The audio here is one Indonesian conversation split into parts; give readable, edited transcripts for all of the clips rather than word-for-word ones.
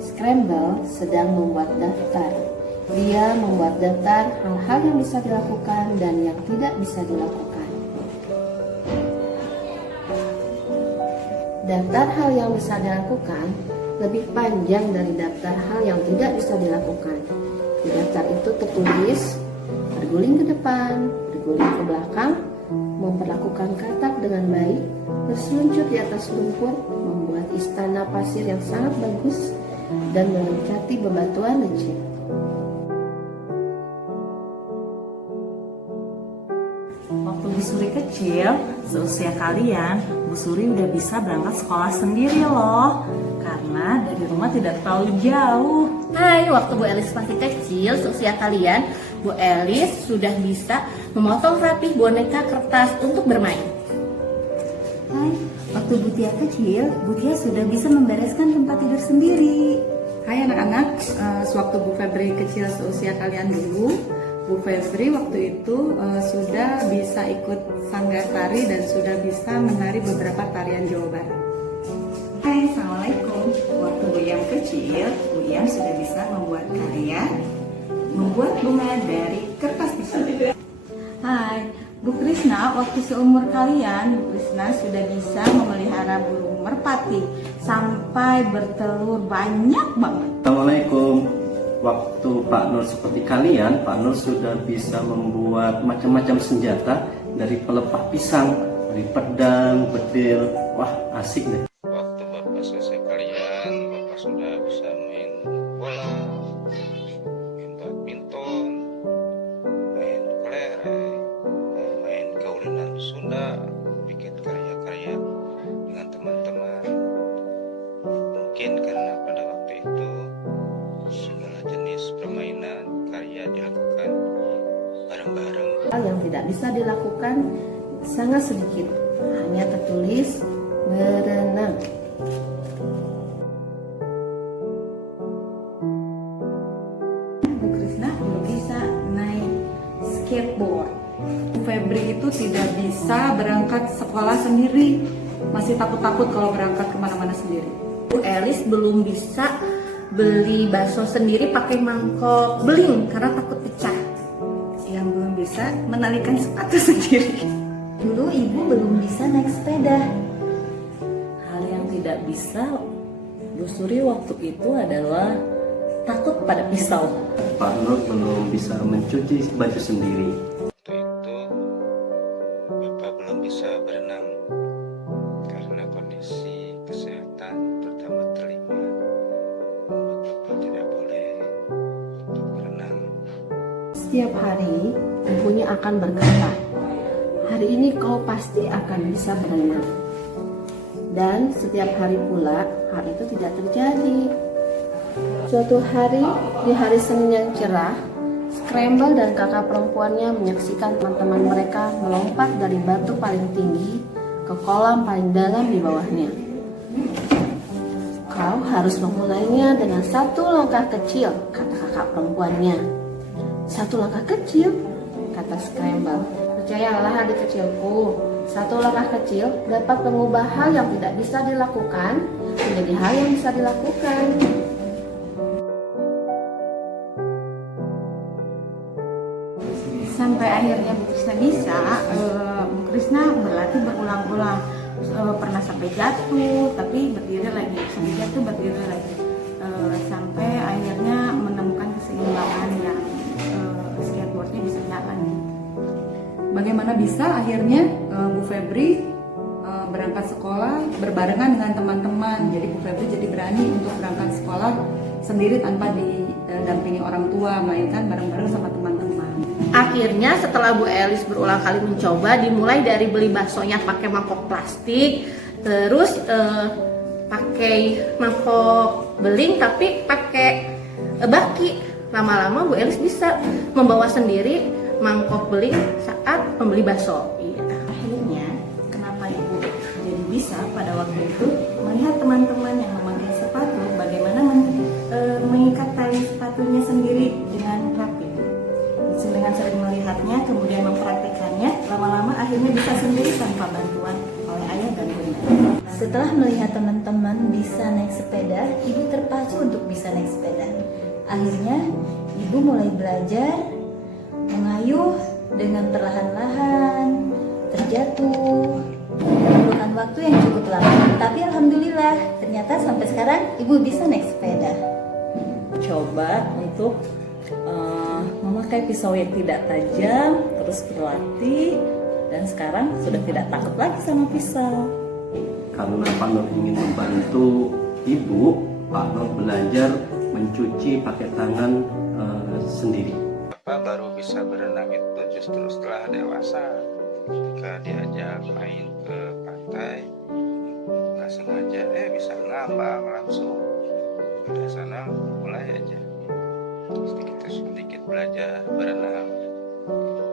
Scramble sedang membuat daftar. Dia membuat daftar hal-hal yang bisa dilakukan dan yang tidak bisa dilakukan. Daftar hal yang bisa dilakukan lebih panjang dari daftar hal yang tidak bisa dilakukan. Di daftar itu tertulis berguling ke depan, berguling ke belakang, memperlakukan katak dengan baik, berseluncur di atas lumpur, membuat istana pasir yang sangat bagus, dan meloncati bebatuan licin. Waktu Bu Suri kecil, seusia kalian, Bu Suri udah bisa berangkat sekolah sendiri loh. Karena dari rumah tidak terlalu jauh. Hai, waktu Bu Elis masih kecil, seusia kalian, Bu Elis sudah bisa memotong rapi boneka kertas untuk bermain. Hai, waktu Bu Tia kecil, Bu Tia sudah bisa membereskan tempat tidur sendiri. Hai anak-anak, sewaktu Bu Febri kecil seusia kalian dulu, Bu Febri waktu itu sudah bisa ikut sanggar tari dan sudah bisa menari beberapa tarian Jawa Barat. Hai, Assalamualaikum. Waktu Bu Yam kecil, Bu Yam sudah bisa membuat karya, membuat bunga dari kertas tisu. Hai, Bu Krisna, waktu seumur kalian, Bu Krisna sudah bisa memelihara burung merpati sampai bertelur banyak banget. Assalamualaikum. Waktu Pak Nur seperti kalian, Pak Nur sudah bisa membuat macam-macam senjata dari pelepah pisang, dari pedang, bedil. Wah, asik deh. Waktu Bapak selesai kalian, Bapak sudah bisa main bola, main badminton, main kelereng, main gaulinan Sunda, bikin karya-karya dengan teman-teman. Mungkin karena pada waktu itu segala jenis permainan karya dilakukan bareng-bareng. Hal yang tidak bisa dilakukan sangat sedikit, hanya tertulis berenang. Bu Krisna belum bisa naik skateboard. Bu Febri itu tidak bisa berangkat sekolah sendiri, masih takut-takut kalau berangkat kemana-mana sendiri. Bu Elis belum bisa beli bakso sendiri pakai mangkok beling karena takut pecah. Yang belum bisa menalikan sepatu sendiri. Dulu Ibu belum bisa naik sepeda. Hal yang tidak bisa Bu Suri waktu itu adalah takut pada pisau. Pak Nur belum bisa mencuci baju sendiri. Waktu itu Bapak belum bisa berenang karena kondisi kesehatan terutama telinga membuat Bapak tidak boleh untuk berenang. Setiap hari, ibunya akan berkata, hari ini kau pasti akan bisa berenang. Dan setiap hari pula, hal itu tidak terjadi. Suatu hari, di hari Senin yang cerah, Scramble dan kakak perempuannya menyaksikan teman-teman mereka melompat dari batu paling tinggi ke kolam paling dalam di bawahnya. Kau harus memulainya dengan satu langkah kecil, kata kakak perempuannya. Satu langkah kecil, kata Scramble. Percayalah adik kecilku, satu langkah kecil dapat mengubah hal yang tidak bisa dilakukan menjadi hal yang bisa dilakukan. Sampai akhirnya Bu Krisna bisa, Bu Krisna berlatih berulang-ulang. Pernah sampai jatuh, tapi berdiri lagi, sampai jatuh berdiri lagi. Sampai akhirnya menemukan keseimbangan yang skateboardnya bisa jalan. Bagaimana bisa akhirnya Bu Febri berangkat sekolah berbarengan dengan teman-teman. Jadi Bu Febri jadi berani untuk berangkat sekolah sendiri tanpa didampingi orang tua, melainkan bareng-bareng sama teman-teman. Akhirnya setelah Bu Elis berulang kali mencoba, dimulai dari beli baksonya pakai mangkok plastik, terus pakai mangkok beling tapi pakai baki. Lama-lama Bu Elis bisa membawa sendiri mangkok beling saat membeli bakso. Akhirnya, kenapa Ibu jadi bisa pada waktu itu melihat teman-teman yang memakai sepatu, bagaimana mengikat tali sepatunya sendiri dengan rapi. Dengan sering melihatnya, kemudian mempraktekannya, lama-lama akhirnya bisa sendiri tanpa bantuan oleh ayah dan bunda. Setelah melihat teman-teman bisa naik sepeda, ibu terpacu untuk bisa naik sepeda. Akhirnya, ibu mulai belajar mengayuh dengan perlahan-lahan, terjatuh, memerlukan waktu yang cukup lama. Tapi alhamdulillah, ternyata sampai sekarang ibu bisa naik sepeda. Coba untuk memakai pisau yang tidak tajam, terus berlatih, dan sekarang sudah tidak takut lagi sama pisau. Karena Pak Nur ingin membantu ibu, Pak Nur belajar mencuci pakai tangan sendiri. Bapak baru bisa berenang itu justru setelah dewasa. Ketika diajak main ke pantai, nggak sengaja bisa ngambang langsung. Udah sana mulai aja sedikit belajar berenang,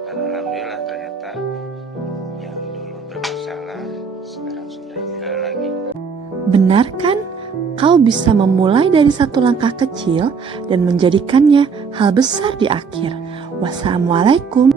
dan alhamdulillah ternyata yang dulu bermasalah sekarang sudah enggak lagi. Benar kan? Kau bisa memulai dari satu langkah kecil dan menjadikannya hal besar di akhir. Wassalamualaikum.